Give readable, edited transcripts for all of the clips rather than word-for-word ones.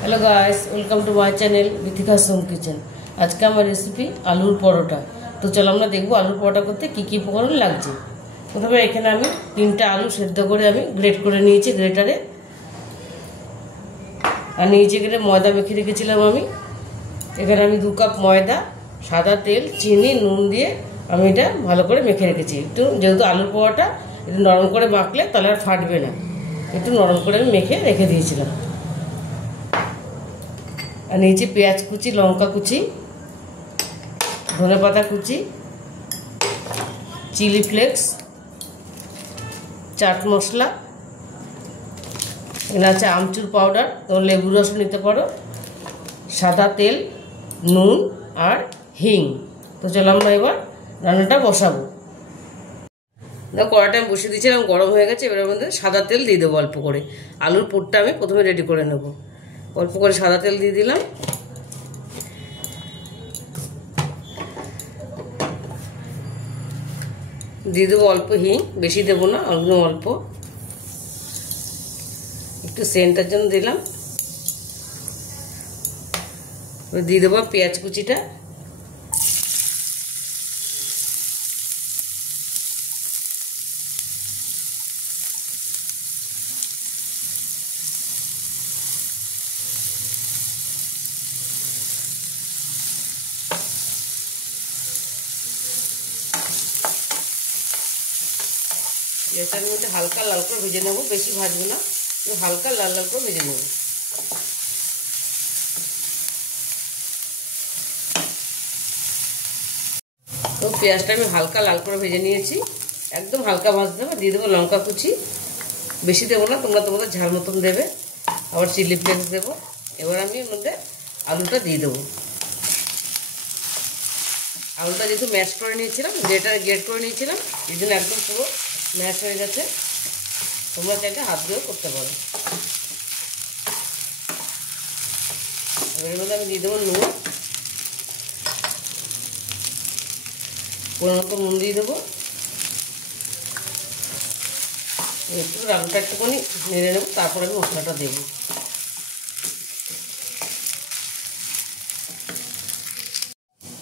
Hello guys, welcome to my channel Vithika home kitchen. आज का हमार रेसिपि आलूर परोटा। तो चलो আমরা দেখব আলুর পরোটা করতে কি কি উপকরণ লাগছে। প্রথমে এখানে আমি 3টা আলু সেদ্ধ করে আমি গ্রেট করে নিয়েছি গ্রেটারে। আর নিচে গিয়ে ময়দা মেখে রেখেছিলাম আমি। এখানে আমি 2 কাপ ময়দা, সাদা তেল, চিনি, নুন দিয়ে আমি এটা ভালো করে মেখে রেখেছি। একটু যেহেতু আলুর পরোটা একটু নরম করে মাখলে তাহলে আর ফাটবে না, একটু নরম করে আমি মেখে রেখে দিয়েছিলাম। আর নিচে পেঁয়াজ কুচি, লঙ্কা কুচি, ধনেপাতা কুচি, চিলি ফ্লেক্স, চাট মশলা, এখানে আছে আমচুর পাউডার, তোমরা লেবু রস নিতে পারো, সাদা তেল, নুন আর হিং। তো চলো আমরা এবার রান্নাটা বসাবো। কড়াটা আমি বসিয়ে দিয়েছিলাম, গরম হয়ে গেছে। এবার মধ্যে সাদা তেল দিয়ে দেবো অল্প করে। আলুর পুরটা আমি প্রথমে রেডি করে নেব। অল্প করে সাদা তেল দিয়ে দিলাম। দিয়ে দেবো অল্প হিং, বেশি দেবো না, একদম অল্প, একটু সেন্টের জন্য দিলাম। দিয়ে দেবো পেঁয়াজ কুচিটা, এটার মধ্যে হালকা লাল করে ভেজে নেবো, বেশি ভাজবো না, হালকা লাল লাল করে ভেজে নেবো। তো পেঁয়াজটা আমি হালকা লাল করে ভেজে নিয়েছি, একদম হালকা ভাজতে হবে। দিয়ে দেবো লঙ্কা কুচি, বেশি দেবো না, তোমরা তোমাদের ঝাল মতন দেবে। আবার চিলি ফ্লেক্স দেবো। এবার আমি এর মধ্যে আলুটা দিয়ে দেবো। আলুটা যেহেতু ম্যাশ করে নিয়েছিলাম, গ্রেট করে নিয়েছিলাম, এই জন্য একদম পুরো ম্যাশ হয়ে গেছে। তোমরা চাইলে হাত দিয়েও করতে পারো। এর মধ্যে আমি দিয়ে দেবো নুন, পরিমাণ মতো নুন দিয়ে দেবো। একটু আলুটা একটুখানি নেড়ে নেবো, তারপর আমি মশলাটা দেবো।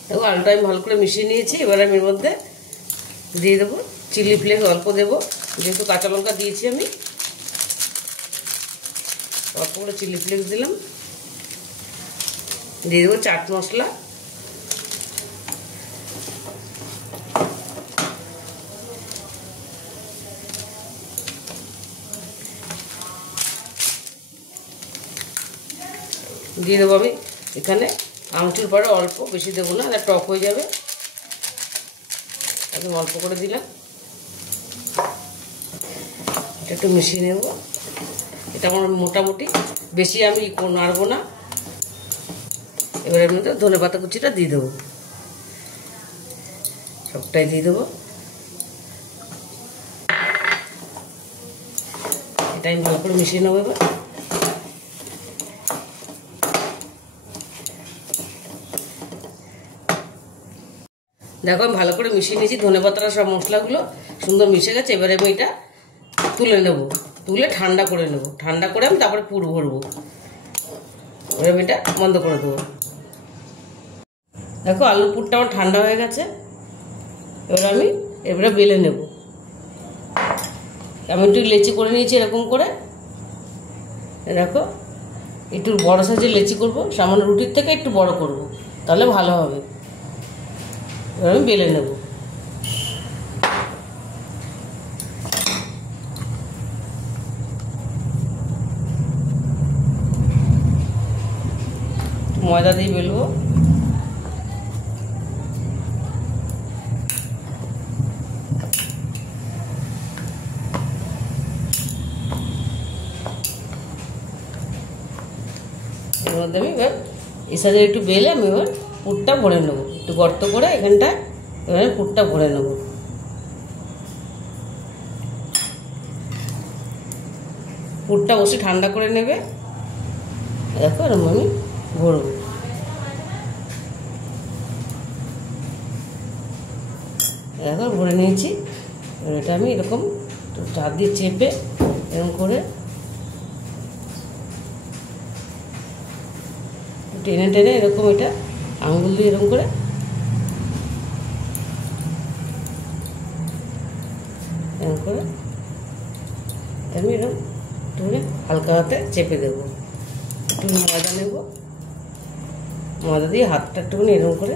দেখো আলুটা আমি ভালো করে মিশিয়ে নিয়েছি। এবার আমি এর মধ্যে দিয়ে দেবো চিলি ফ্লেক্স, অল্প দেবো, যেহেতু কাঁচা লঙ্কা দিয়েছি আমি, অল্প করে চিলি ফ্লেক্স দিলাম। দিয়ে দেবো চাট মশলা, দিয়ে দেবো আমি এখানে আমচুর পাউডার অল্প, বেশি দেবো না, আর টক হয়ে যাবে, একদম অল্প করে দিলাম। এটা একটু মিশিয়ে নেব। এটা আমার মোটামুটি, বেশি আমি নাড়বো না। এবার এর মধ্যে ধনেপাতা কুচিটা দিয়ে দেবো, সবটাই দিয়ে দেবো। এটা আমি ভালো করে মিশিয়ে নেবো। এবার দেখো আমি ভালো করে মিশিয়ে নিয়েছি, ধনেপাতার সব মশলাগুলো সুন্দর মিশে গেছে। এবারে আমি এটা তুলে নেব, তুলে ঠান্ডা করে নেব। ঠান্ডা করে আমি তারপরে পুর ভরবো। এবার আমি এটা বন্ধ করে দেবো। দেখো আলুর পুরটা আমার ঠান্ডা হয়ে গেছে। এবার আমি এবারে বেলে নেব। আমি একটু লেচি করে নিয়েছি এরকম করে। দেখো একটু বড় সাইজের লেচি করবো, সামান্য রুটির থেকে একটু বড় করব, তাহলে ভালো হবে। এবার আমি বেলে নেব। ময়দা দিয়ে বেলবো। এর মধ্যে আমি এবার এই সাইজে একটু বেলে আমি এবার পুরটা ভরে নেবো, একটু গর্ত করে এখানটায় এবার পুরটা ভরে নেব। পুরটা বসে ঠান্ডা করে নেবে। দেখো এরকম আমি ভরবো। দেখো ভরে নিয়েছি। এটা আমি এরকম চার দিয়ে চেপে এরকম করে টেনে টেনে এরকম এটা আঙুল দিয়ে এরকম করে আমি এরকম একটুখানি হালকা হাতে চেপে দেবো। একটু ময়দা নেব, ময়দা দিয়ে হাতটা একটুখানি এরকম করে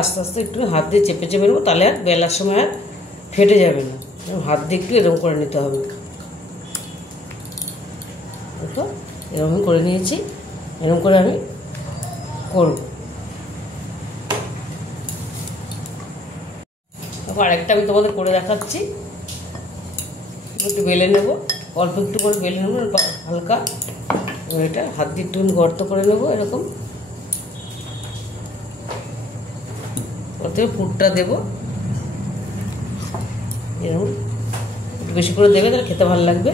আস্তে আস্তে একটু হাত দিয়ে চেপে চেপে নেবো, তাহলে আর বেলার সময় আর ফেটে যাবে না। হাত দিয়ে একটু এরকম করে নিতে হবে। দেখো এরকম করে নিয়েছি, এরকম করে আমি করব। আরেকটা আমি তোমাদের করে দেখাচ্ছি। একটু বেলে নেব, অল্প একটু করে বেলে নেবো হালকা। এটা হাত দিয়ে একটু গর্ত করে নেবো এরকম, ওতে পুরটা দেবো এরকম। একটু বেশি করে দেবে, তাহলে খেতে ভালো লাগবে।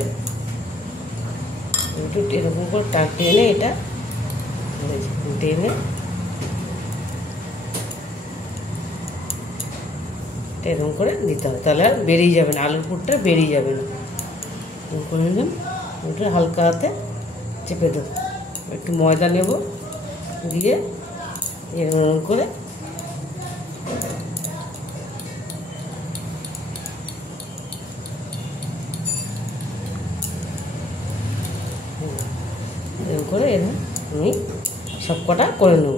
একটু এরকম করে টেনে এটা টেনে এরকম করে দিতে হবে, তাহলে আর বেরিয়ে যাবে না, আলুর পুরটা বেরিয়ে যাবে না। এরকম করে নিলাম, ওটা হালকা হাতে চেপে দেবো। একটু ময়দা নেব, দিয়ে এরকম করে এরকম করে এরকম আমি সব কটা করে নেব।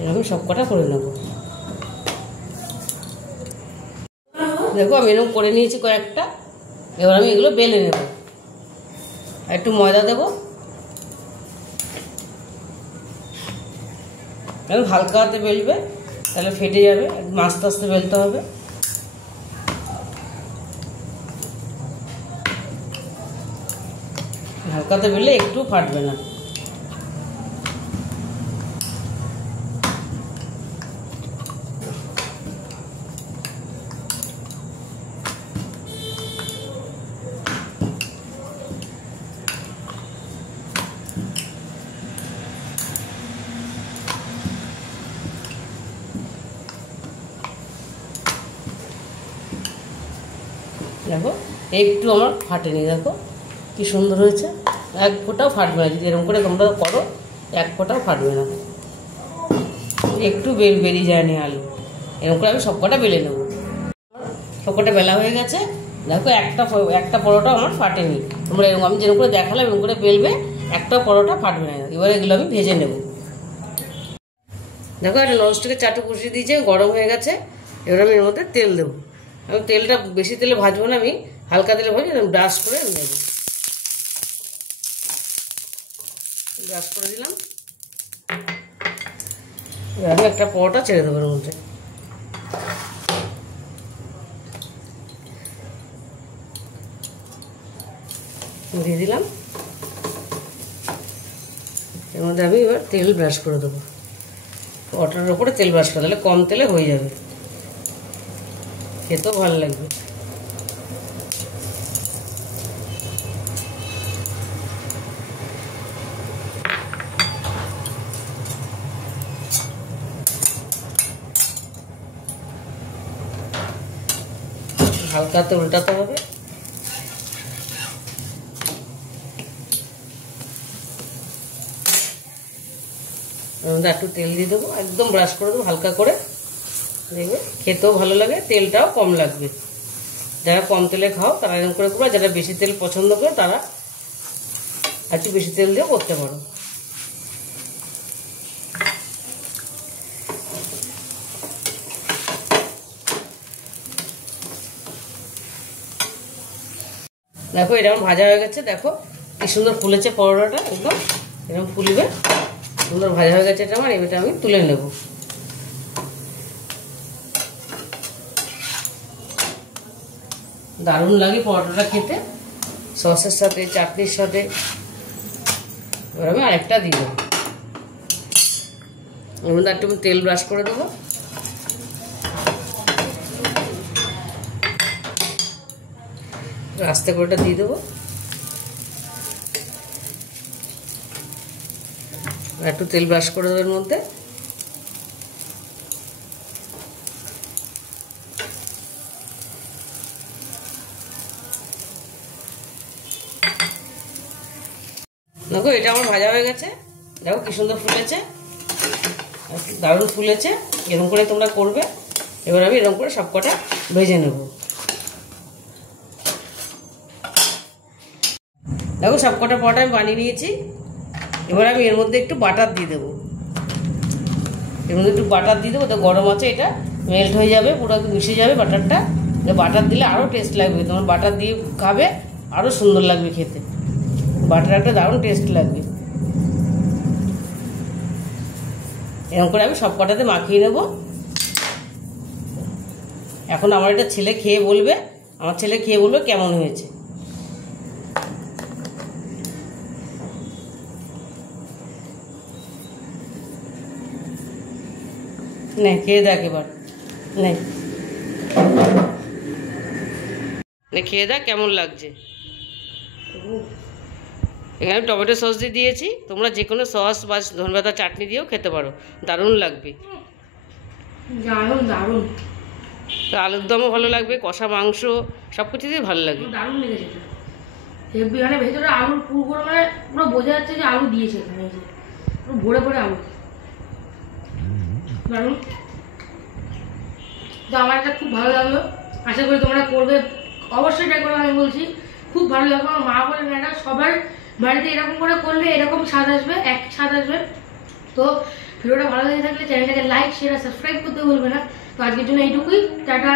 এরকম সব কটা করে নেব। দেখো আমি এরকম করে নিয়েছি কয়েকটা। এবার আমি এগুলো বেলে নেব। একটু ময়দা দেবো, এখন হালকা হাতে বেলবে, তাহলে ফেটে যাবে। আস্তে আস্তে বেলতে হবে। হালকা হাতে বেললে একটু ফাটবে না। দেখো একটু আমার ফাটেনি, দেখো কি সুন্দর হয়েছে। এক ফোঁটাও ফাটবে না, যদি এরকম করে তোমরা করো এক ফোঁটাও ফাটবে না। একটু বেরিয়ে যায়নি আলু। এরকম করে আমি সবকটা বেলে নেব। সবকটা বেলা হয়ে গেছে। দেখো একটা পরোটা আমার ফাটেনি। তোমরা এরকম আমি যেরকম করে দেখালাম এরকম করে বেলবে, একটা পরোটা ফাটবে না। এবার এগুলো আমি ভেজে নেব। দেখো একটা ননস্টিকের চাটু বসিয়ে দিয়েছে, গরম হয়ে গেছে। এবার আমি এর মধ্যে তেল দেবো। আমি তেলটা বেশি তেলে ভাজবো না, আমি হালকা তেলে ভাজি, ব্রাশ করে নেব। ব্রাশ করে দিলাম। এবার আমি একটা পরোটা ছেড়ে দেবো এর মধ্যে। দিয়ে দিলাম। এর মধ্যে আমি এবার তেল ব্রাশ করে দেবো। পরোটার ওপরে তেল ব্রাশ করে দিলে কম তেলে হয়ে যাবে, খেতেও ভালো লাগবে। হালকাতে উল্টাতে হবে। একটু তেল দিয়ে দেবো, একদম ব্রাশ করে দেবো হালকা করে। দেখবে খেতেও ভালো লাগে, তেলটাও কম লাগবে। যারা কম তেলে খাও তারা এরকম করে করো, যারা বেশি তেল পছন্দ করে তারা একটু বেশি তেল দিয়েও করতে পারো। দেখো এটা আমার ভাজা হয়ে গেছে। দেখো কি সুন্দর ফুলেছে পরোটাটা, একদম এরকম ফুলবে। সুন্দর ভাজা হয়ে গেছে এটা আমার। এটা আমি তুলে নেব। দারুণ লাগে পরোটাটা খেতে, সসের সাথে, চাটনির সাথে। এবার আমি আরেকটা দিয়ে দেবো। এর মধ্যে একটু তেল ব্রাশ করে দেবো। আস্তে করে দিয়ে দেবো। একটু তেল ব্রাশ করে দেবো এর মধ্যে। দেখো এটা আমার ভাজা হয়ে গেছে, দেখো কি সুন্দর ফুলেছে, দারুণ ফুলেছে। এরকম করে তোমরা করবে। এবার আমি এরকম করে সব কটা ভেজে নেব। দেখো সব কটা পরোটা আমি বানিয়ে নিয়েছি। এবার আমি এর মধ্যে একটু বাটার দিয়ে দেবো, এর মধ্যে একটু বাটার দিয়ে দেবো। তো গরম আছে, এটা মেল্ট হয়ে যাবে, পুরো মিশে যাবে বাটারটা। বাটার দিলে আরও টেস্ট লাগবে, তোমার বাটার দিয়ে খাবে আরও সুন্দর লাগবে খেতে। বাটার একটা দারুণ টেস্ট লাগবে। এরকম করে আমি সব কটাতে মাখিয়ে নেব। এখন আমার এটা ছেলে খেয়ে বলবে, আমার ছেলে খেয়ে বলবে কেমন হয়েছে। নে খেয়ে দেখ এবার, নে খেয়ে দেখ কেমন লাগছে। এখানে টমেটো সস দিয়ে দিয়েছি, তোমরা যে কোনো সস বা ধনেপাতা চাটনি দিয়েও খেতে পারো, দারুণ লাগবে। দারুণ দারুণ। আলুর দমও ভালো লাগবে, কষা মাংস সব কিছু দিয়ে ভালো লাগবে। দারুণ লেগেছে এটা হেভি, মানে ভেতরে আলুর পুরো মানে পুরো বোঝা যাচ্ছে যে আলু দিয়েছে এখানে, পুরো ভরে ভরে আলু, দারুণ। তো আমার এটা খুব ভালো লাগলো, আশা করি তোমরা করবে, অবশ্যই ট্রাই করবে। আমি বলছি খুব ভালো লাগবে। আমার মা বলে না, এটা সবার বাড়িতে এরকম করে করলে এরকম স্বাদ আসবে, এক স্বাদ আসবে। তো ভিডিওটা ভালো লেগে থাকলে চ্যানেলটাকে লাইক শেয়ার আর সাবস্ক্রাইব করতে ভুলবে না। তো আজকের জন্য এইটুকুই, টাটা।